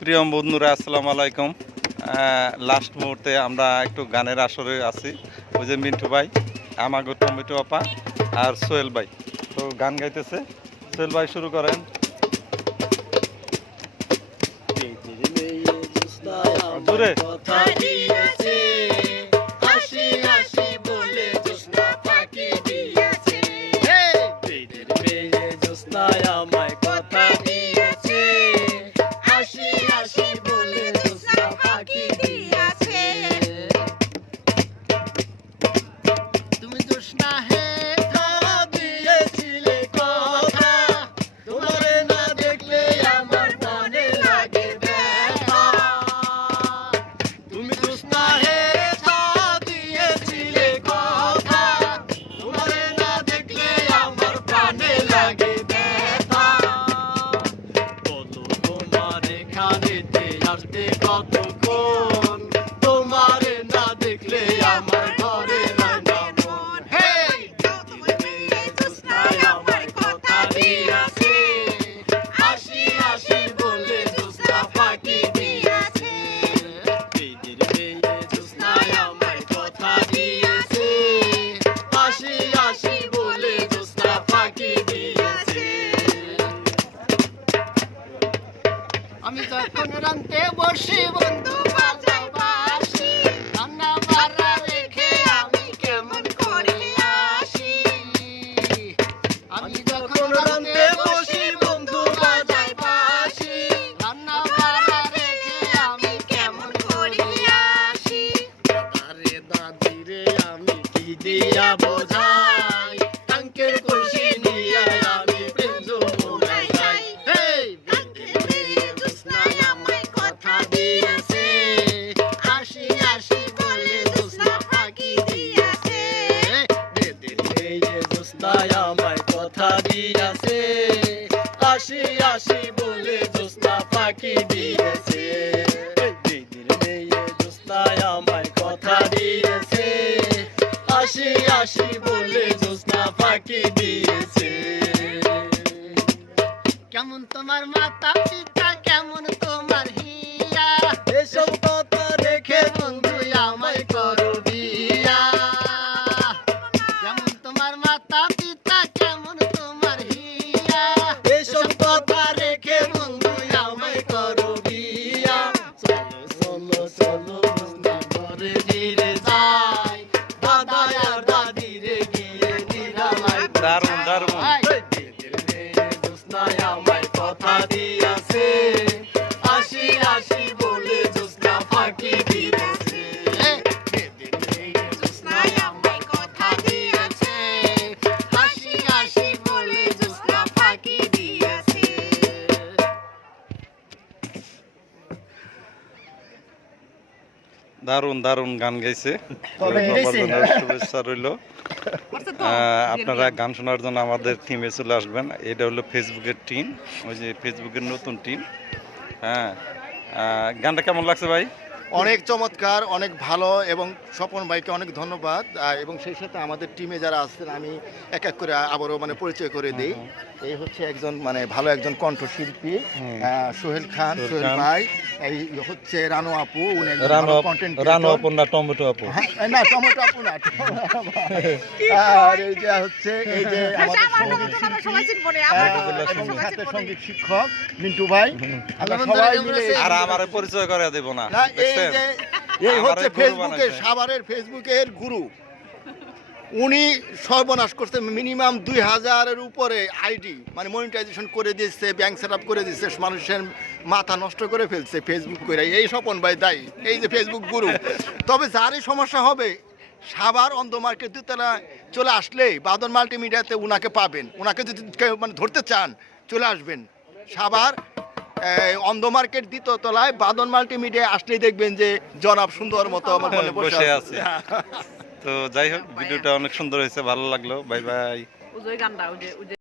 প্রিয় বন্ধুরা, আসসালামু আলাইকুম। লাস্ট মুহূর্তে আমরা একটু গানের আসরে আছি। ওই যে মিন্টু ভাই, আমাগো টমেটো আপা আর সোহেল ভাই। তো গান গাইতেছে। সোহেল ভাই, শুরু করেন। জোরে কথা দিয়েছে আসতে কতক্ষণ আমি যখন রান্তে বসি বন্ধু বাজাই বাসি। হাসি হাসি বলে জোসনা ফাঁকি দিয়েছে। বেদের মেয়ে জোসনায় আমায় কথা দিয়েছে। হাসি হাসি বলে জোসনা ফাঁকি দিয়েছে। কেমন তোমার মাতা পিতা কেমন তোমার হিয়া? এসব কথা রেখে বন্ধু আমায় করো বিয়া। কেমন তোমার মাতা পিতা দারুণ দারুণ গান গাইছে। শুভেচ্ছা রইল। আপনারা গান শোনার জন্য আমাদের টিমে চলে আসবেন। এটা হলো ফেসবুকের টিম ওই যে ফেসবুকের নতুন টিম হ্যাঁ গানটা কেমন লাগছে ভাই? অনেক চমৎকার অনেক ভালো এবং স্বপন ভাইকে অনেক ধন্যবাদ। এবং সেই সাথে আমাদের টিমে যারা আছেন আমি এক এক করে আবারও মানে পরিচয় করে দিই। এই হচ্ছে একজন মানে ভালো একজন কণ্ঠশিল্পী সোহেল খান সোহেল ভাই। এই হচ্ছে রানু আপু উনি রানো আপ-। আপু না টমেটো আপু? হ্যাঁ, না টমেটো আপু না আর এই যে হচ্ছে এই যে আমাদের সংগীত শিক্ষক মিন্টু ভাই। আমরা সবাই মিলে আর আমার পরিচয় করে দেব না। দেখছেন? এই হচ্ছে ফেসবুকে সাভারের ফেসবুকের গুরু। উনি সর্বনাশ করতে মিনিমাম দুই হাজারের উপরে আইডি মানে মনিটাইজেশন করে দিচ্ছে ব্যাংক সেট আপ করে দিচ্ছে মানুষের মাথা নষ্ট করে ফেলছে ফেসবুক করে এই স্বপন ভাই দায়ী এই যে ফেসবুক গুরু। তবে যারই সমস্যা হবে সাবার অন্ধ মার্কেট দুতলা চলে আসলেই বাদন মাল্টিমিডিয়াতে উনাকে পাবেন। উনাকে যদি মানে ধরতে চান চলে আসবেন। এই অন্ধ মার্কেট দ্বিতীয় তলায় বাদন মাল্টিমিডিয়া আসলেই দেখবেন যে জনাব সুন্দর মতো আমার মনে বসে আছে। তো যাই হোক ভিডিওটা অনেক সুন্দর হয়েছে ভালো লাগল। Bye bye.